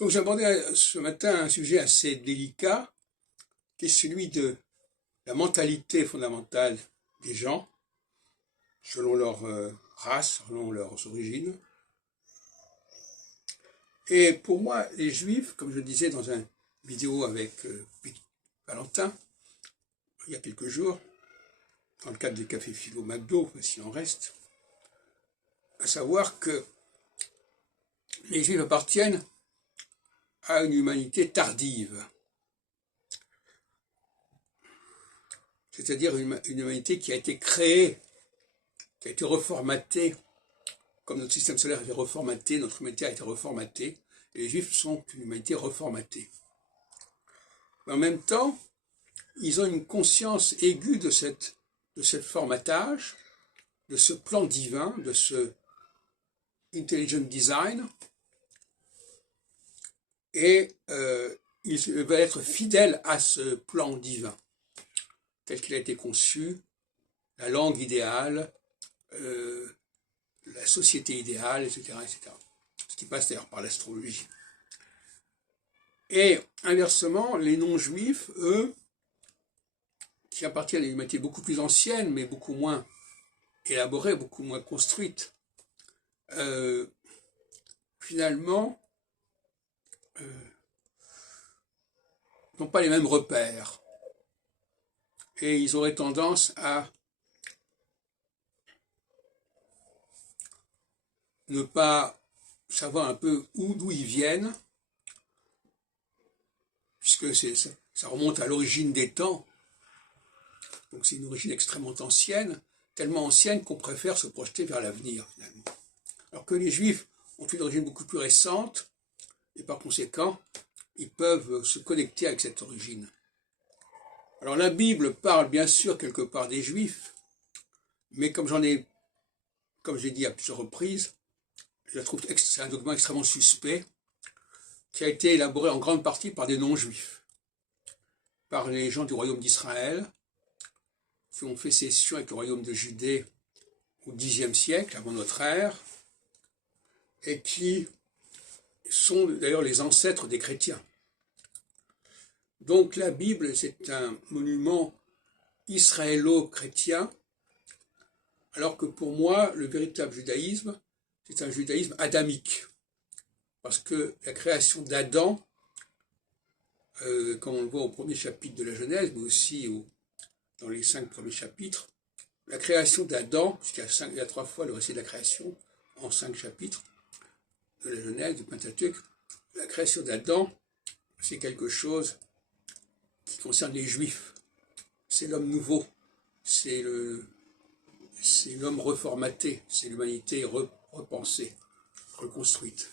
Donc j'abordais ce matin un sujet assez délicat, qui est celui de la mentalité fondamentale des gens, selon leur race, selon leurs origines. Et pour moi, les Juifs, comme je le disais dans une vidéo avec Valentin, il y a quelques jours, dans le cadre des cafés philo McDo, s'il en reste, à savoir que les Juifs appartiennent à une humanité tardive, c'est-à-dire une humanité qui a été créée, qui a été reformatée, comme notre système solaire a été reformaté, notre humanité a été reformatée, et les Juifs sont une humanité reformatée. Mais en même temps, ils ont une conscience aiguë de ce formatage, de ce plan divin, de ce intelligent design, et ils veulent être fidèles à ce plan divin, tel qu'il a été conçu, la langue idéale, la société idéale, etc., etc. Ce qui passe d'ailleurs par l'astrologie. Et inversement, les non-juifs, eux, qui appartiennent à une humanité beaucoup plus ancienne, mais beaucoup moins élaborée, beaucoup moins construite, finalement, n'ont pas les mêmes repères. Et ils auraient tendance à ne pas savoir un peu d'où ils viennent, puisque ça remonte à l'origine des temps. Donc c'est une origine extrêmement ancienne, tellement ancienne qu'on préfère se projeter vers l'avenir, finalement. Alors que les Juifs ont une origine beaucoup plus récente, et par conséquent, ils peuvent se connecter avec cette origine. Alors la Bible parle bien sûr quelque part des Juifs, mais comme j'ai dit à plusieurs reprises, je trouve que c'est un document extrêmement suspect, qui a été élaboré en grande partie par des non-juifs, par les gens du royaume d'Israël, qui ont fait cession avec le royaume de Judée au Xe siècle, avant notre ère, et qui sont d'ailleurs les ancêtres des chrétiens. Donc la Bible, c'est un monument israélo-chrétien, alors que pour moi, le véritable judaïsme, c'est un judaïsme adamique. Parce que la création d'Adam, comme on le voit au premier chapitre de la Genèse, mais aussi dans les 5 premiers chapitres, la création d'Adam, puisqu'il y a 3 fois le récit de la création, en 5 chapitres de la Genèse, du Pentateuque, la création d'Adam, c'est quelque chose qui concerne les Juifs. C'est l'homme nouveau, c'est l'homme reformaté, c'est l'humanité repensée, reconstruite.